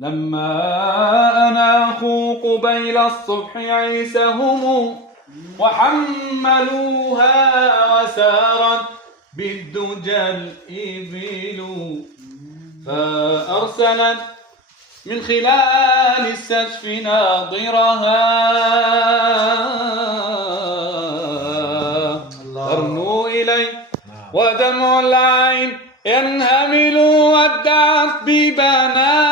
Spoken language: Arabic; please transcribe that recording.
لما أناخوا قبيل الصبح عيسهم وحملوها وسارت بالدجى الإبل فأرسلت من خلال السجف ناظرها ترنو إليه ودمع العين ينهمل ودعت ببنات